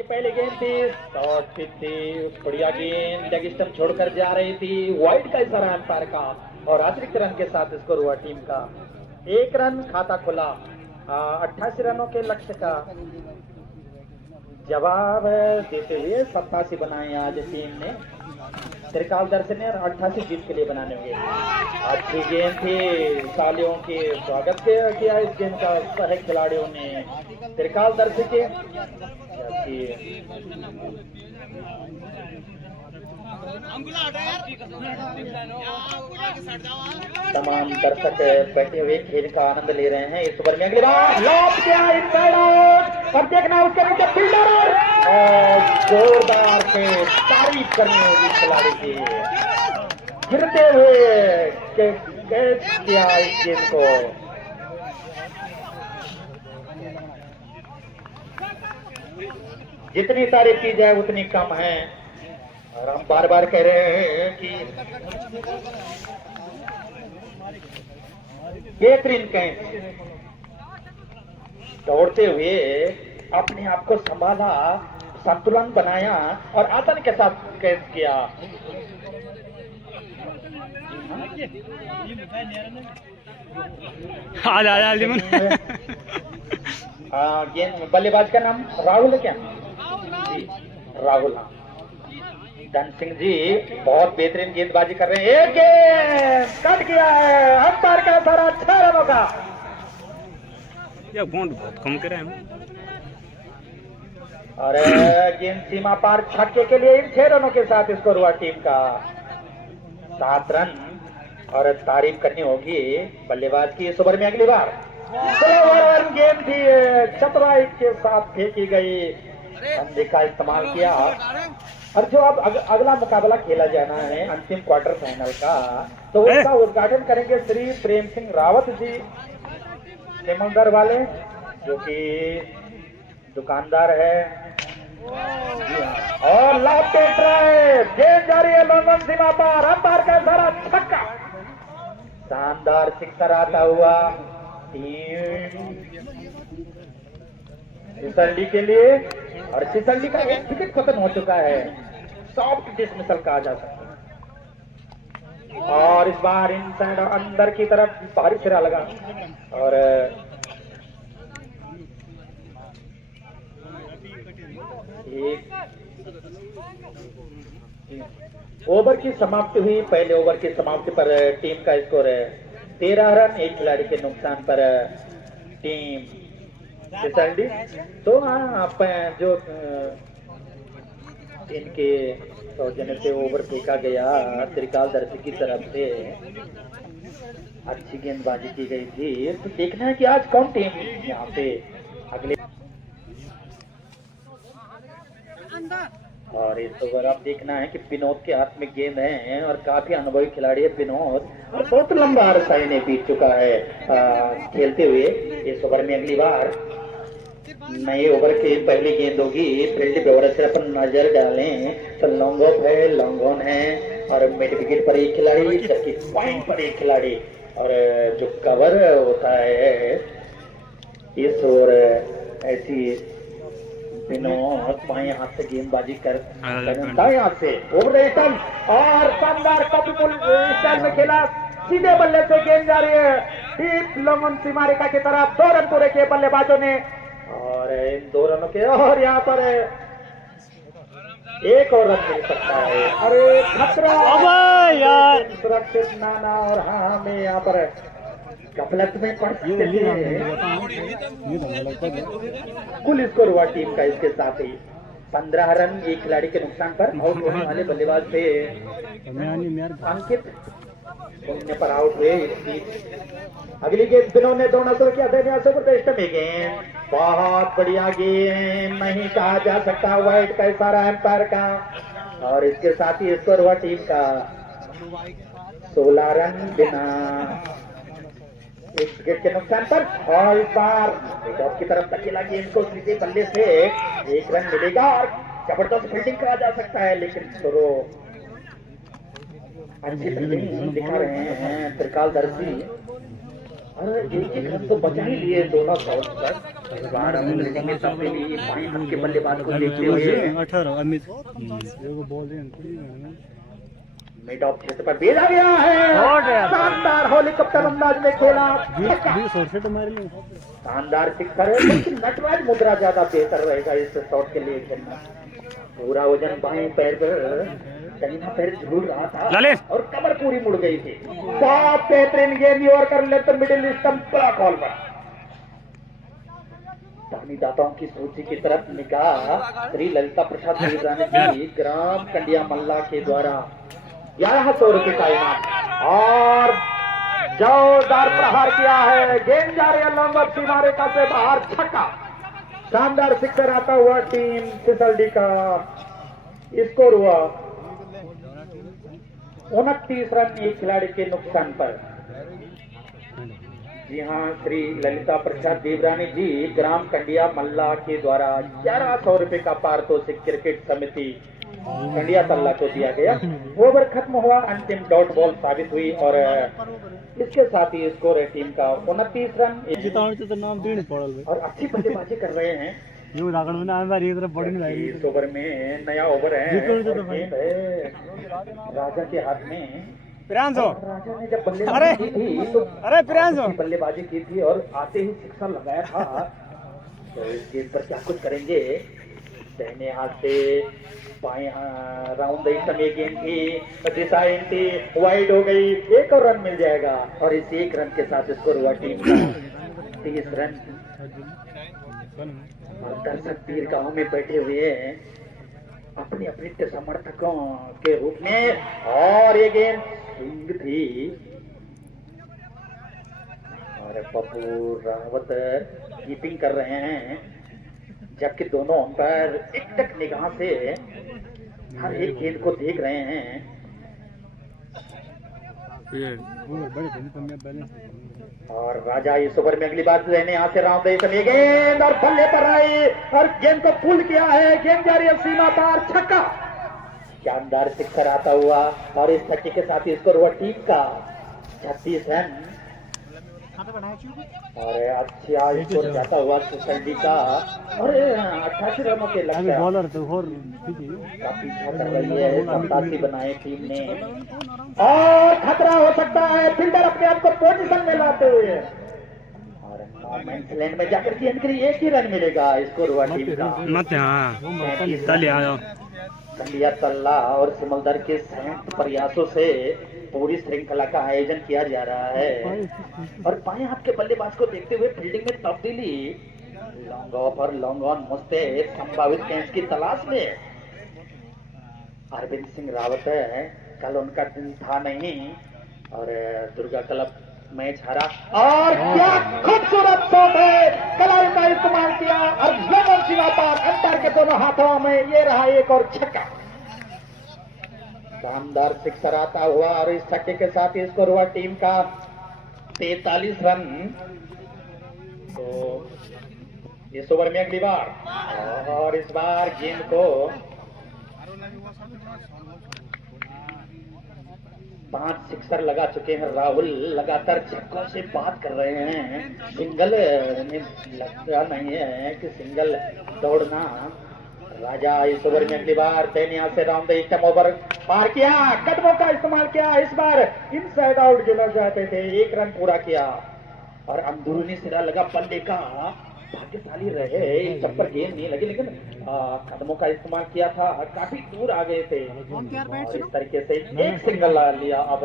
की पहली गेंद थी, शॉट पिच थी, बढ़िया गेंद लेग स्टंप छोड़कर जा रही थी, वाइड का इशारा अंपायर का और अतिरिक्त रन के साथ स्कोर हुआ टीम का 1 रन, खाता खुला। 88 रनों के लक्ष्य का जवाब देते हुए 87 बनाए आज टीम ने। त्रिकाल दर्शन ने 88 जीत के लिए बनाने होंगे। अच्छी गेंद थी, तालियों के स्वागत किया इस गेंद का सारे खिलाड़ियों ने त्रिकाल दर्शन के। तमाम दर्शक बैठे हुए खेल का आनंद ले रहे हैं। इस ओवर में अगली बार लॉब किया इनसाइड आउट। अब देखना उसके नीचे फील्डर और जोरदार से तारीफ करनी होगी खिलाड़ी की। गिरते हुए कैच किया इस गेंद को। जितनी तारीफ की जाए उतनी कम है और हम बार बार कह रहे हैं कि बेहतरीन कैच, दौड़ते हुए अपने आप को संभाला, संतुलन बनाया और आसानी के साथ कैच किया। गेंद बल्लेबाज का नाम राहुल है क्या? राहुल। धन सिंह जी बहुत बेहतरीन गेंदबाजी कर रहे हैं। एक गेंद कट गया है, अंपायर का सारा 6 रनों का। यह बॉन्ड बहुत कम करे हैं और गेंद सीमा पार छक्के के लिए इन 6 रनों के साथ स्कोर हुआ टीम का 7 रन। और तारीफ करनी होगी बल्लेबाज की इस ओवर में अगली बार गेंद थी, चतुराई के साथ फेंकी गई, अंधे का इस्तेमाल किया। और जो अब अगला मुकाबला खेला जाना है अंतिम क्वार्टर फाइनल का, तो उसका उद्घाटन करेंगे श्री प्रेम सिंह रावत जी सिमंदर वाले, जो कि दुकानदार है। और लाभ गेंद जारी है, लॉन्ग सीमा पार, अंपायर का सारा छक्का, शानदार सिक्सर आता हुआ सिसल्डी के लिए। और सिसल्डी का एक विकेट खत्म हो चुका है, सॉफ्ट डिसमिसल कहा जा सकता है। और इस बार इनसाइड अंदर की तरफ भारी सिरा लगा और एक ओवर की समाप्ति हुई। पहले ओवर की समाप्ति पर टीम का स्कोर है 13 रन, एक खिलाड़ी के नुकसान पर टीम सिसल्डी। तो आप जो इनके सौजन्य से ओवर फेंका गया त्रिकाल दर्शी की तरफ से, अच्छी गेंदबाजी की गई थी। तो देखना है कि आज कौन टीम यहाँ पे अगले। और इस ओवर आप देखना है कि विनोद के हाथ में गेंद है और काफी अनुभवी खिलाड़ी है विनोद, और बहुत लंबा अरसा इन्हें बीत चुका है खेलते हुए। इस ओवर में अगली बार नए ओवर की पहली गेंद होगी। फील्ड पे ओवर से अपन नजर डालें तो लॉन्ग ऑफ है, लॉन्ग ऑन है और मिड विकेट पर एक खिलाड़ी, जबकि पॉइंट पर एक खिलाड़ी। और जो कवर होता है इस ओवर ऐसी विनोद बाएं हाथ से गेंदबाजी कर दाएं हाथ से ओवर रिटर्न और शानदार कॉपीपुल स्टाइल में खेला। सीधे बल्ले से गेंद जा रही है डीप लॉन्ग सीमारेखा की तरफ। 2 रन पूरे किए बल्लेबाजों ने और इन 2 रनों के और यहाँ पर एक और रन मिल सकता है। अरे खतरा यार, सुरक्षित नाना। और हाँ हमें यहाँ पर गफलत में पड़ सकते हैं। कुल स्कोर हुआ टीम का इसके साथ ही 15 रन, एक खिलाड़ी के नुकसान पर आउट होने वाले बल्लेबाज थे अंकित, उनने पर आउट हुए। अगली गेंद दिनों ने दौड़ना शुरू किया, गेंद बहुत बढ़िया गेंद, नहीं कहा जा सकता, वाइड का इशारा एम्पायर का। और इसके साथ ही स्कोर हुआ टीम का 16 रन बिना एक विकेट के नुकसान पर। और इस बार टॉप की तरफ धकेला गेंद को सीधे बल्ले से 1 रन मिलेगा और जबरदस्त फील्डिंग करा जा सकता है, लेकिन थोड़ो अच्छी फील्डिंग दिखा रहे हैं त्रिकाल दर्शी। और एक एक रन तो बचा ही लिए दोनों शॉट पर। इस बार हम देखेंगे तब भी बाएं हाथ के बल्लेबाज को देखते हुए 18 अमित मिड ऑफ क्षेत्र पर भेजा गया है। शानदार हेलीकॉप्टर अंदाज में खेला, शानदार सिक्सर है, लेकिन नटराज मुद्रा ज्यादा बेहतर रहेगा इस शॉट के लिए खेलना। पूरा वजन बाएं पैर पर, दाहिना पैर झूल रहा था और कमर पूरी मुड़ गई थी। बहुत बेहतरीन गेंद ओवर कर लेते मिडिल स्टंप पर कॉल पर। दाताओं की सूची की तरफ निगाह श्री ललिता प्रसाद देवरानी जी ग्राम कंडिया मल्ला के द्वारा 1100 रुपए का इनाम और जोरदार प्रहार किया है। गेंद जा रही है लंबा सीमा रेखा से बाहर, छक्का। शानदार सिक्सर आता हुआ टीम सिसलडी का। स्कोर हुआ 29 रन एक खिलाड़ी के नुकसान पर। जी हाँ, श्री ललिता प्रसाद देवरानी जी ग्राम कंडिया मल्ला के द्वारा 1100 रुपए का पारितोषिक क्रिकेट समिति कंडिया तल्ला को दिया गया। ओवर खत्म हुआ, अंतिम डॉट बॉल साबित हुई और इसके साथ ही स्कोर है टीम का 29 रन। और अच्छी बल्लेबाजी कर रहे हैं। इस ओवर में नया ओवर है, गेंद है राजा के हाथ में। राजा ने जब बल्लेबाजी की थी तो बल्लेबाजी की थी और आते ही सिक्सर लगाया था। तो इस गेंद पर क्या कुछ करेंगे? दाहिने हाथ से बाएं राउंड समय गेंद थी, दिशा थी, वाइड हो गई, एक और रन मिल जाएगा। और इस एक रन के साथ स्कोर हुआ टीम का 30 रन। और दर्शक दीर्घाओं में बैठे हुए हैं अपनी अपनी समर्थकों के रूप में। और ये गेंद स्विंग थी और पप्पू रावत कीपिंग कर रहे हैं, जबकि दोनों अंपायर एक निगाह से हर एक गेंद को देख रहे हैं। और राजा इस ओवर में अगली बार लेने यहाँ से राउंड गेंद और बल्ले पर आई और गेंद को पुल किया है। गेंद जा रही है सीमा पार, छक्का। शानदार सिक्सर आता हुआ और इस छक्के के साथ स्कोर हुआ टीम का 36 रन। और अच्छा स्कोर जाता हुआ सिसलडी का और 88 रनों के लक्ष्य का पीछा कर रही है। 87 बनाए टीम ने और खतरा हो सकता है। फील्डर अपने आप को पोजीशन में लाते हुए और लैंड में जाकर गेंद के लिए एक ही रन मिलेगा। स्कोर हुआ टीम का कंडिया तल्ला और सिमलदर के संयुक्त प्रयासों से पूरी श्रृंखला का आयोजन किया जा रहा है। और बाएं हाथ के बल्लेबाज को देखते हुए फील्डिंग में तब्दीली, लॉन्ग ऑफ और लॉन्ग ऑन मुस्तैद संभावित कैच की तलाश में अरविंद सिंह रावत है। कल उनका दिन था नहीं और दुर्गा क्लब मैच हारा। और क्या खूबसूरत शॉट है, कलाई का इस्तेमाल किया और लेमन सीमा पार, अंतर के दोनों हाथों में ये रहा एक और छक्का। शानदार सिक्सर आता हुआ और इस छक्के के साथ ही स्कोर हुआ टीम का 43 रन। तो इस ओवर में अगली बार और इस बार गेंद को 5 सिक्सर लगा चुके हैं राहुल, लगातार छक्कों से बात कर रहे हैं। सिंगल लगता नहीं है कि सिंगल दौड़ना। राजा इस ओवर में अगली बार दैनिया से राउंड स्टंप ओवर पार किया, कदमों का इस्तेमाल किया। इस बार इनसाइड आउट गिना जाते थे, एक रन पूरा किया और अंदरूनी सिरा लगा बल्ले का। भाग्यशाली रहे, एक चप्पर गेंद नहीं लगी, लेकिन कदमों का इस्तेमाल किया था, काफी दूर आ गए थे और इस तरीके से एक सिंगल लिया। अब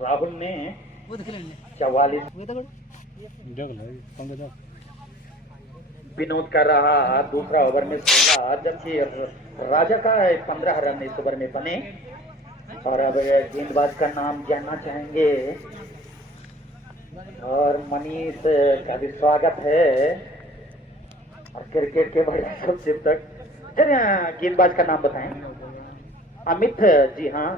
राहुल ने 44 विनोद कर रहा दूसरा ओवर में 16, जबकि राजा का 15 रन इस ओवर में बने। और अब गेंदबाज का नाम जानना चाहेंगे और मनीष का भी स्वागत है और क्रिकेट के बड़े चिंतक। चलिए गेंदबाज का नाम बताएं। अमित जी हाँ।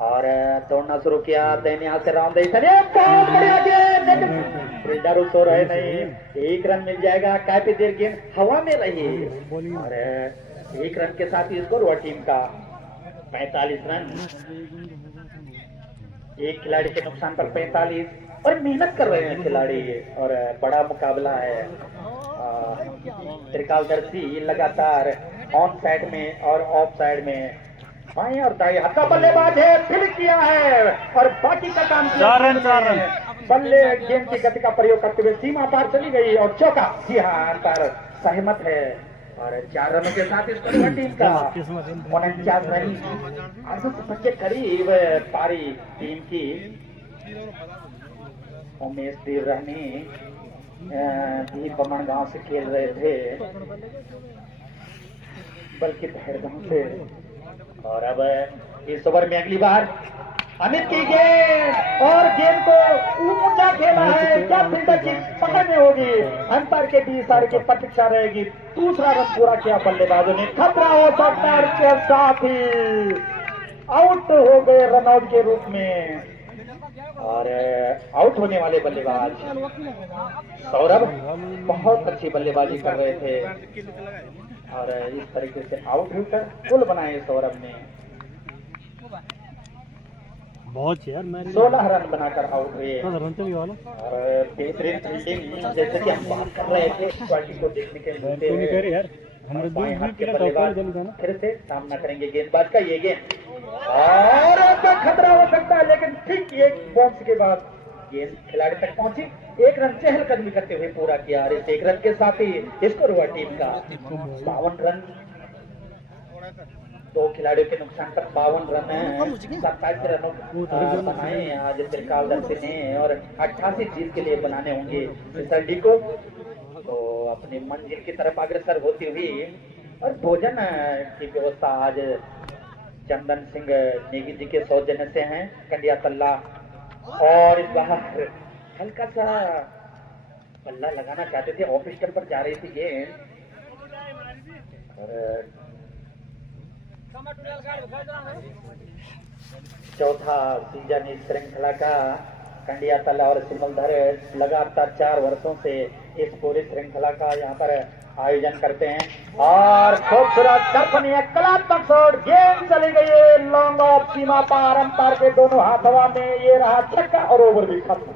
और दौड़ना शुरू किया, दैनिया से राउंड बहुत बढ़िया गेंद, लेकिन फील्डर सो रहे नहीं। एक रन मिल जाएगा, काफी देर गेंद हवा में रही और एक रन के साथ ही स्कोर हुआ टीम का 45 रन। एक खिलाड़ी के नुकसान पर 45 और मेहनत कर रहे हैं खिलाड़ी और बड़ा मुकाबला है। त्रिकालदर्शी लगातार ऑन साइड में और ऑफ साइड में बाएं और दाएं हाथ का बल्लेबाज है, फिर किया है और बाकी का काम किया। बल्ले गेंद की गति का प्रयोग करते हुए सीमा पार चली गई और चौका। जी हाँ, अंपायर सहमत है और 4 रनों के साथ इस टीम का 49 रन 800 के करीब पारी टीम की। उमेश देव रहनी भी बमन गांव से खेल रहे थे, बल्कि भैरगांव से। और अब इस ओवर में अगली बार अमित की गेंद और गेंद को ऊंचा खेला है, क्या फील्डर की पकड़ में होगी। अंपायर के 20 साल की प्रतीक्षा रहेगी। दूसरा रन पूरा किया बल्लेबाजों ने, खतरा हो सकता है के साथ ही आउट हो गए रनआउट के रूप में। और आउट होने वाले बल्लेबाज सौरभ बहुत अच्छी बल्लेबाजी कर रहे थे और इस तरीके से आउट होकर कुल बनाए सौरभ ने। बहुत यार 16 रन बनाकर आउट हुए और बेहतरीन फील्डिंग, जैसे कि हम बात कर रहे थे क्वालिटी को देखने के लिए फिर से सामना करेंगे गेंदबाज का। ये गेंद और खतरा हो सकता है, लेकिन ठीक एक बॉक्स के बाद गेंद खिलाड़ी तक पहुंची। 1 रन चहलकदमी करते हुए पूरा किया और इस 1 रन के साथ ही स्कोर हुआ टीम का 52 रन। 2 खिलाड़ियों के नुकसान पर 52 रन है। 27 रनों बनाए आज त्रिकालदर्शी ने और 88 जीत के लिए बनाने होंगे सिसरडी को। तो अपनी मंजिल की तरफ अग्रसर होती हुई और भोजन की व्यवस्था आज चंदन सिंह नेगी जी के सौजन्य से हैं कंडिया तल्ला। और इस बार हल्का सा पल्ला लगाना चाहते थे, ऑफ स्टंप पर जा रही थी गेंद और चौथा सीजन इस श्रृंखला का कंडिया तल्ला और सिमलधर लगातार 4 वर्षों से इस पूरी श्रृंखला का यहाँ पर आयोजन करते हैं। और खूबसूरत दर्शनीय कलात्मक शॉट, गेंद चली गई लॉन्ग ऑफ सीमा पार, अंपायर के दोनों हाथ हवा में, ये रहा छक्का और ओवर भी खत्म।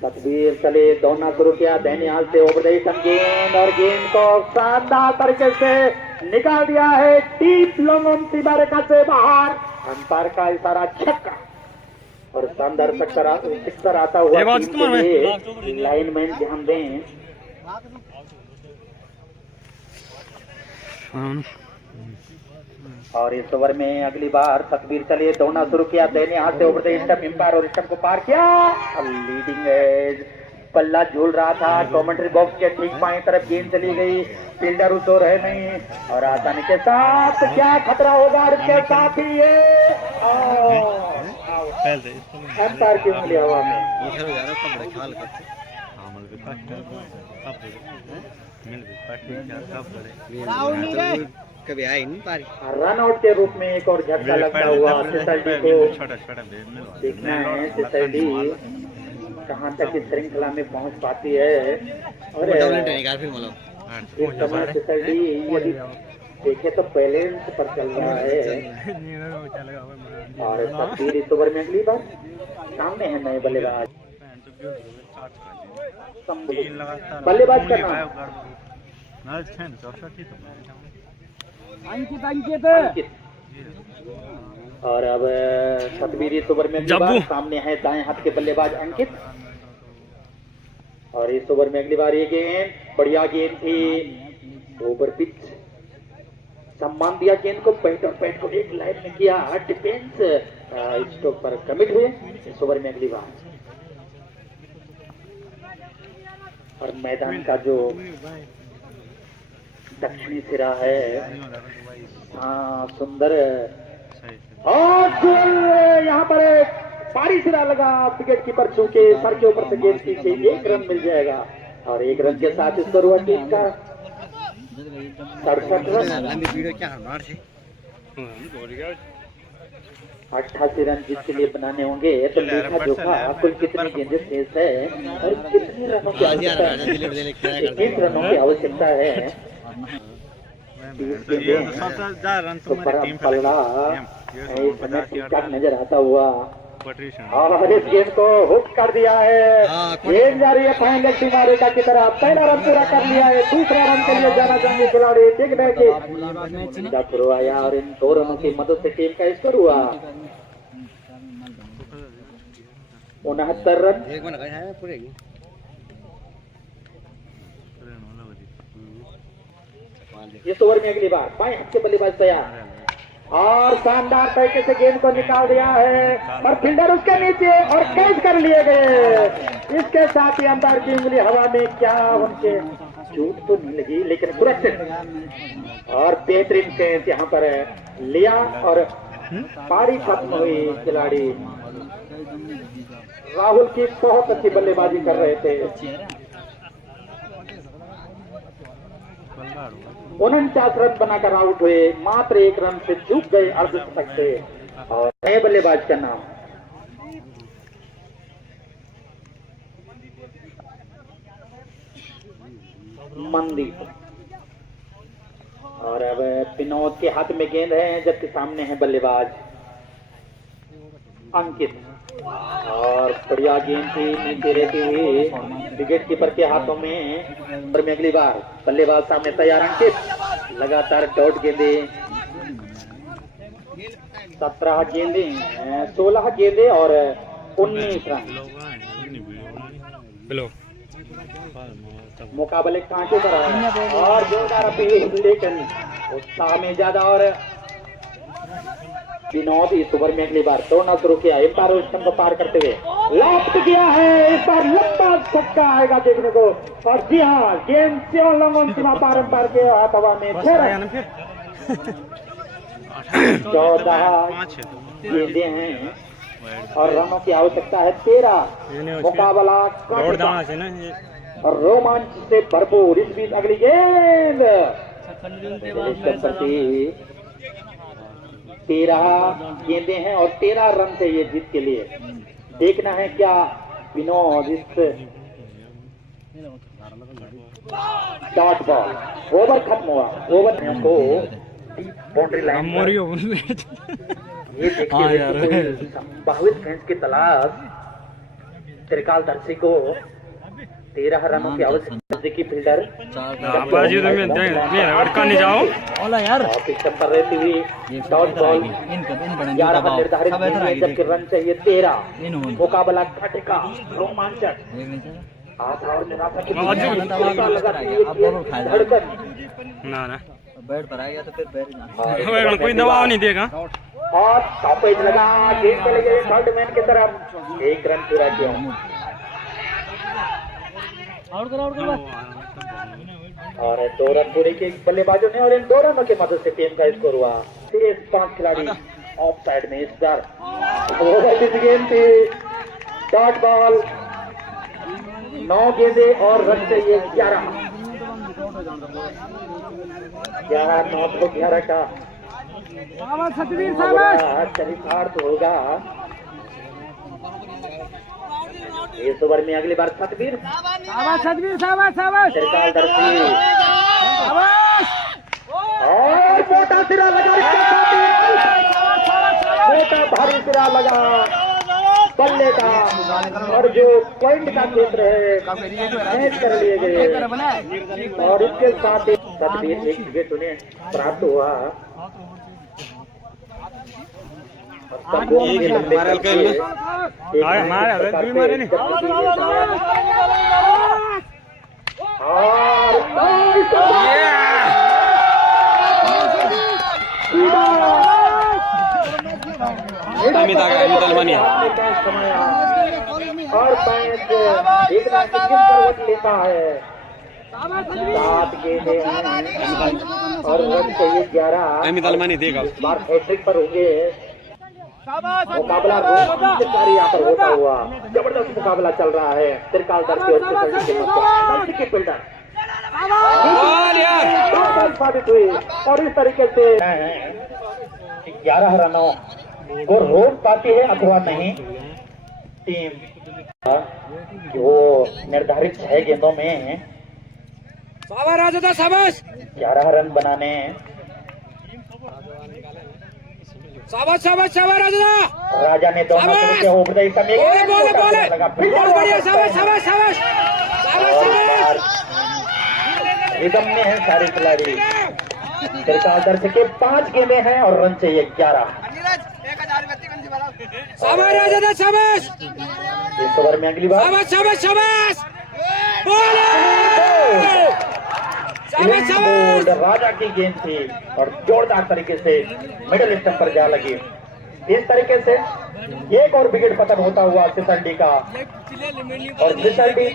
सतबीर चले दौड़ना शुरू किया, दैनियाल से ओवरडेशन गेंद और गेंद को शानदार तरीके से निकाल दिया है डीप लॉन्ग ऑन सीमा रेखा से बाहर। अंपायर का इशारा छक्का और शानदार सिक्सर आता हुआ लाइनमैन ध्यान दें। और इस ओवर में अगली बार सतबीर चलिए दौड़ना शुरू किया, दैने हाथ से ओवर द स्टंप, एम्पायर और स्टंप को पार किया और लीडिंग एज पल्ला झूल रहा था। कमेंट्री बॉक्स के ठीक बाएं तरफ गेंद चली गई, फील्डर उस ओर है नहीं और आसानी के साथ क्या खतरा होगा इसके साथ ही ये अंपायर की उंगली हवा में। कभी आई नहीं पारी। रन आउट के रूप में एक और झटका लगता हुआ सिसरडी को देखना है, सिसरडी कहाँ तक इस श्रृंखला में पहुँच पाती है। और इस समय सिसरडी यदि देखे तो पहले पर चल रहा है और तस्वीर इस ओवर में अगली बार सामने है नए बल्लेबाज। बल्लेबाज का नाम अंकित। और अब सतबीर इस ओवर में अगली बार सामने है दाएं हाथ के बल्लेबाज अंकित। और इस ओवर में अगली बार ये गेंद बढ़िया गेंद थी, ओवर पिच सम्मान दिया गेंद को, पैट और पैट को एक लाइन में किया, डिफेंस स्ट्रोक पर कमिट हुए। इस ओवर में अगली बार और मैदान का जो दक्षिणी सिरा है, हाँ सुंदर और यहाँ पर पारी सिरा लगा, विकेट कीपर छूके सर के ऊपर से गेंद पीछे, 1 रन मिल जाएगा और 1 रन के साथ इस शुरुआत टीम का 67 रन 88 रन जिसके लिए बनाने होंगे। तो देखा जोखा कुल कितनी गेंदें शेष है और कितने रनों की आवश्यकता है। 21 रनों की आवश्यकता है। पलड़ा नजर आता हुआ और इस गेंद को हुक कर दिया है। गेंद जा रही है फाइन लेग सीमा की तरफ। पहला रन पूरा कर लिया है, दूसरा रन के लिए जाना चाहेंगे खिलाड़ी। देखना है कि शुरू आया और इन 2 रनों की मदद से टीम का स्कोर हुआ 69 रन। इस ओवर में अगली बार बाएं हाथ के बल्लेबाज तैयार और शानदार तरीके से गेंद को निकाल दिया है और फील्डर उसके नीचे और कैच कर लिए गए। इसके साथ ही अंपायर की उंगली हवा में, क्या उनके चोट तो नहीं लगी लेकिन सुरक्षित और बेहतरीन कैच यहाँ पर लिया और पारी खत्म हुई। खिलाड़ी राहुल की बहुत अच्छी बल्लेबाजी कर रहे थे। 49 रन बनाकर आउट हुए, मात्र 1 रन से चूक गए अर्धशतक से। और नए बल्लेबाज का नाम मनदीप और अब विनोद के हाथ में गेंद है जबकि सामने है बल्लेबाज अंकित और बढ़िया गेंद थी नीचे रहती हुई विकेट कीपर के हाथों में। और अगली बार बल्लेबाज सामने तैयार अंकित लगातार डॉट गेंदे 17 गेंदे 16 गेंदे और 19 रन। मुकाबले कांटे पर है और जोरदार अपील लेकिन उत्साह में ज्यादा। और विनोद इस ओवर में अगली बार तोड़ना शुरू किया। एम्पायर स्टंप को पार करते हुए लॉफ्ट किया है, इस बार लंबा छक्का आएगा देखने को। और जी हाँ, गेंद से लंबन सीमा पार एम्पायर के हाथ हवा में 14 गेंदे हैं और रनों की आवश्यकता है 13। मुकाबला और रोमांच से भरपूर। इस बीच अगली गेंद 13 गेंदे हैं और 13 रन चाहिए जीत के लिए। देखना है क्या विनोद इस डॉट बॉल। ओवर खत्म हुआ। ओवर को बाउंड्री लाइन ये देखिए संभावित फैंस की तलाश त्रिकाल दर्शी को 13 रनों की आवश्यकता की फील्डर पिस्टन पर रहती हुई डॉट बॉल 11 पर निर्धारित जबकि रन चाहिए 13। मुकाबला खटका रोमांचक आशा और निराशा की धड़कन बैट पर आ गया तो फिर कोई दबाव नहीं देगा और स्टॉपेज लगा। गेंद चले गए थर्ड मैन की तरफ। 1 रन पूरा किया और 2 रन पूरे के बल्लेबाजों ने और इन 2 रनों की मदद से टीम का स्कोर हुआ। 5 खिलाड़ी ऑफ साइड में। इस बार गेंद थी डॉट बॉल 9 गेंदे और रन चाहिए 11। 11 का चरितार्थ होगा इस ओवर में। अगली बार सतवीर त्रिकाल दर्शी और मोटा सिरा लगा, मोटा भारी सिरा लगा बल्ले का और जो पॉइंट का क्षेत्र है मैच कर लिए गए और इसके साथ सतवीर एक विकेट उन्हें प्राप्त हुआ। और पैंच एक लेता है 7 गेंदे और रन चाहिए 11। इस बार हैट्रिक पर होंगे। मुकाबला यहाँ पर होता हुआ जबरदस्त मुकाबला चल रहा है। त्रिकाल दर्शी और के फिल्डर साबित हुई और इस तरीके से 11 रनों को रोक पाती है अथवा नहीं टीम। वो निर्धारित 6 गेंदों में 11 रन बनाने हैं। राजा ने दोनों तरफ से ऊपर रिदम में है सारे खिलाड़ी। सरकार दर्शक के 5 गेंदें हैं और रन चाहिए 11। इस ओवर में अगली बार राजा की गेंद थी और जोरदार तरीके से मिडिल स्टंप पर जा लगी। इस तरीके से एक और विकेट पतन होता हुआ सिसल्डी का। और सिसल्डी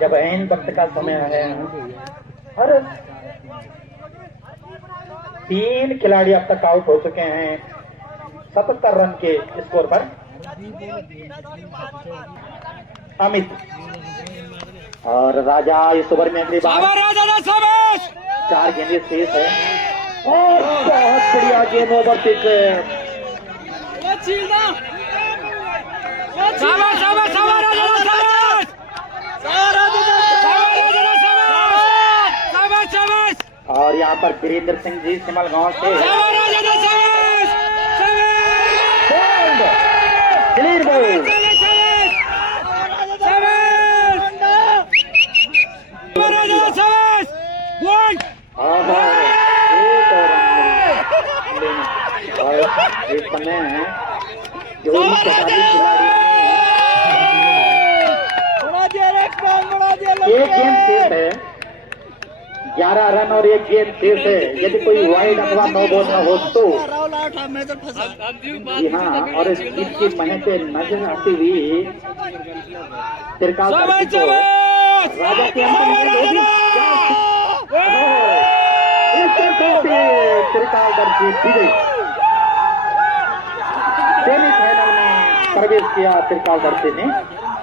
जब ऐन वक्त का समय है, हर 3 खिलाड़ी अब तक आउट हो चुके हैं 77 रन के स्कोर पर। अमित और राजा इस ओवर में अगली बार 4 गेंदें शेष है और बहुत बढ़िया गेंद ओवर पिच। और यहाँ पर वीरेंद्र सिंह जी सिमल गांव से क्लियर बॉल। इस समय है जो एक गेंद शेष है, 11 रन और एक गेंद शेष है। यदि कोई वाइड अथवा नो बॉल न हो तो जी हाँ। और इसकी महते नजर आती हुई तिरकाल राजा के तिरकाल दर्शी विजय सेमीफाइनल में प्रवेश किया तिरकाल दर्शी ने।